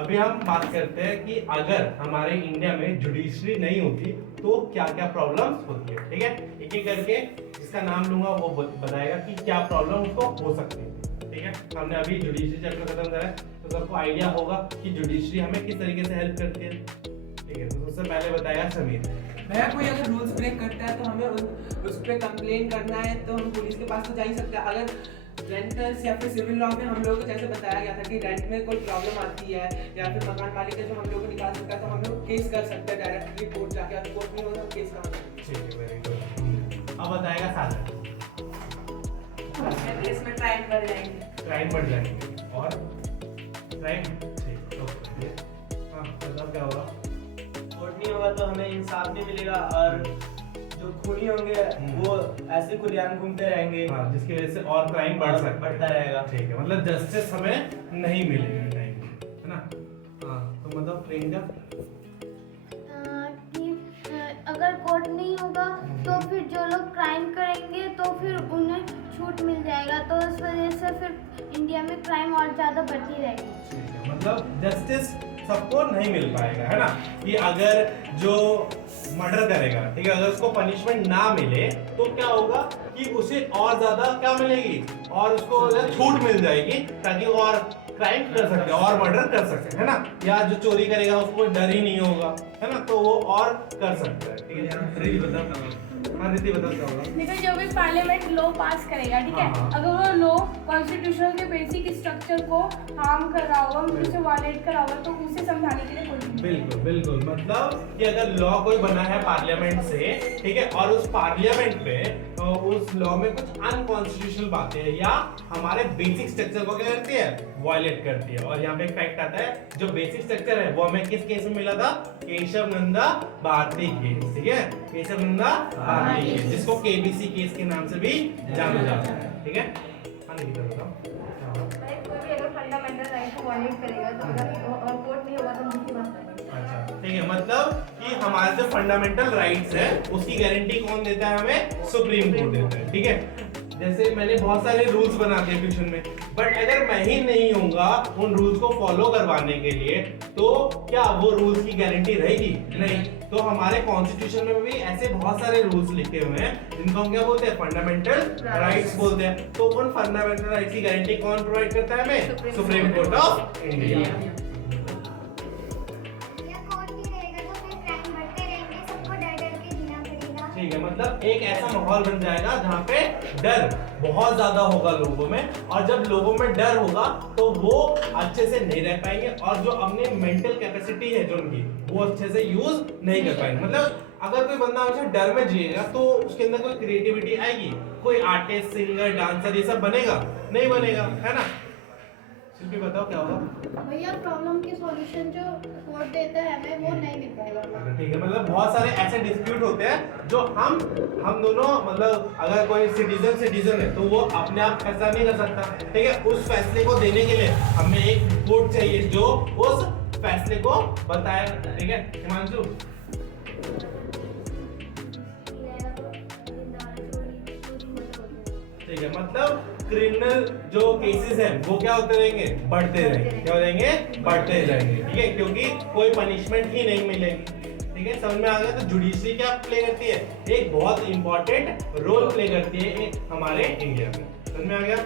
अभी हम बात करते हैं कि अगर हमारे इंडिया में जुडिशरी नहीं होती तो क्या क्या प्रॉब्लम्स होती है। ठीक है, एक एक करके जिसका नाम लूंगा वो बताएगा कि क्या प्रॉब्लम उसको हो सकती है। ठीक है, हमने अभी जुडिशरी चैप्टर खत्म करा है तो सबको आइडिया होगा कि जुडिशरी हमें किस तरीके से हेल्प करती है। ठीक है, तो सबसे पहले बताया समीर। भैया कोई अगर रूल्स ब्रेक करता है तो हमें उस पर कंप्लेन करना है तो हम पुलिस के पास तो जा ही सकते हैं। अगर रेंटर्स या फिर सिविल लॉ में हम लोगों को जैसे बताया गया था कि रेंट में कोई प्रॉब्लम आती है या फिर मकान मालिक है जो हम लोग को निकाल सकता है तो हम लोग केस कर सकते हैं डायरेक्टली कोर्ट जाके। अगर कोर्ट नहीं होगा तो केस कर सकते ठीक है, वेरी गुड। अब बताएगा सागर। हैं। इसमें टाइम बढ़ जाएंगे। क्राइम बढ़ जाएंगे और क्राइम। ठीक, ओके। हाँ, बताओ क्या होगा। कोर्ट नहीं होगा तो हमें इंसाफ नहीं मिलेगा और जो खूनी होंगे वो ऐसे खुलेआम घूमते रहेंगे। हाँ, जिसकी वजह से और क्राइम बढ़ता रहेगा। ठीक है, मतलब जस्टिस हमें नहीं मिलेगी टाइम, है ना। हाँ, तो मतलब प्रियंका कि अगर कोर्ट नहीं होगा तो फिर जो लोग क्राइम करेंगे तो फिर उन्हें छूट मिल जाएगा, तो इस वजह से फिर इंडिया में क्राइम और ज़्यादा बढ़ती रहेगी। मतलब जस्टिस सबको नहीं मिल पाएगा, है ना। कि अगर जो मर्डर करेगा, ठीक है, अगर उसको पनिशमेंट ना मिले तो क्या होगा कि उसे और ज्यादा क्या मिलेगी और उसको छूट मिल जाएगी ताकि वो और क्राइम कर सकते और मर्डर कर सकते, है ना। या जो चोरी करेगा उसको डर ही नहीं होगा, है ना, तो वो और कर सकता है। ठीक है, रिद्धि बताओ। हाँ, रिद्धि बताओ क्या होगा। देखो जो भी पार्लियामेंट लॉ पास करेगा, ठीक है, हाँ। अगर वो लॉ कॉन्स्टिट्यूशन के बेसिक स्ट्रक्चर को हार्म कर रहा होगा, उसे वायलेट कर रहा होगा, तो उसे समझाने के लिए कोई नहीं। बिल्कुल बिल्कुल, मतलब कि अगर लॉ कोई बना है पार्लियामेंट से, ठीक है, और उस पार्लियामेंट पे उस लॉ में कुछ अनकॉन्स्टिट्यूशनल बातें हैं या हमारे बेसिक स्ट्रक्चर को क्या करती है, वायलेट करती है। और यहाँ पे एक फैक्ट आता है, जो बेसिक स्ट्रक्चर है वो हमें किस केस में मिला था, केशव नंदा भारती केस। ठीक है, केशव नंदा भारती केस, जिसको केबीसी केस के नाम से भी जाना जाता है। ठीक है, हाँ, नहीं बताओ। कोई भी अगर फंडामेंटल राइट को वायलेट करेगा तो अगर और कोर्ट नहीं होगा तो मुझे बात करेगा। अच्छा, ठीक है, मतलब कि हमारे जो फंडामेंटल राइट्स है उसकी गारंटी कौन देता है, हमें सुप्रीम कोर्ट देता है। ठीक है, जैसे मैंने बहुत सारे रूल्स बना दिए ट्यूशन में, बट अगर मैं ही नहीं होऊंगा उन रूल्स को फॉलो करवाने के लिए तो क्या वो रूल्स की गारंटी रहेगी? नहीं। तो हमारे कॉन्स्टिट्यूशन में भी ऐसे बहुत सारे रूल्स लिखे हुए हैं जिनको हम क्या बोलते हैं, फंडामेंटल राइट्स बोलते हैं। तो उन फंडामेंटल राइट्स की गारंटी कौन प्रोवाइड करता है हमें? Supreme court of India. ठीक है, मतलब एक ऐसा माहौल बन जाएगा जहाँ पे डर बहुत ज्यादा होगा लोगों में, और जब लोगों में डर होगा तो वो अच्छे से नहीं रह पाएंगे और जो अपने मेंटल कैपेसिटी है जो उनकी वो अच्छे से यूज नहीं कर पाएंगे। मतलब अगर कोई बंदा हमेशा डर में जिएगा तो उसके अंदर कोई क्रिएटिविटी आएगी? कोई आर्टिस्ट, सिंगर, डांसर ये सब बनेगा? नहीं बनेगा, है ना। शिल्पी बताओ क्या होगा। भैया प्रॉब्लम के सॉल्यूशन जो कोर्ट देता है हमें वो नहीं मिल पाएगा। ठीक है, मतलब बहुत सारे ऐसे डिस्प्यूट होते हैं जो हम दोनों, मतलब अगर कोई सिटीजन है तो वो अपने आप फैसला नहीं कर सकता। ठीक है, उस फैसले को देने के लिए हमें एक कोर्ट चाहिए जो उस फैसले को बताए। ठीक है, हिमांशु। ठीक है, मतलब क्रिमिनल जो केसेस हैं वो क्या होते रहेंगे, बढ़ते रहेंगे। क्या हो जाएंगे? बढ़ते जाएंगे। ठीक है, क्योंकि कोई पनिशमेंट ही नहीं मिलेगी। ठीक है, समझ में आ गया। तो जुडिशरी क्या प्ले करती है, एक बहुत इंपॉर्टेंट रोल प्ले करती है हमारे इंडिया में। समझ में आ गया।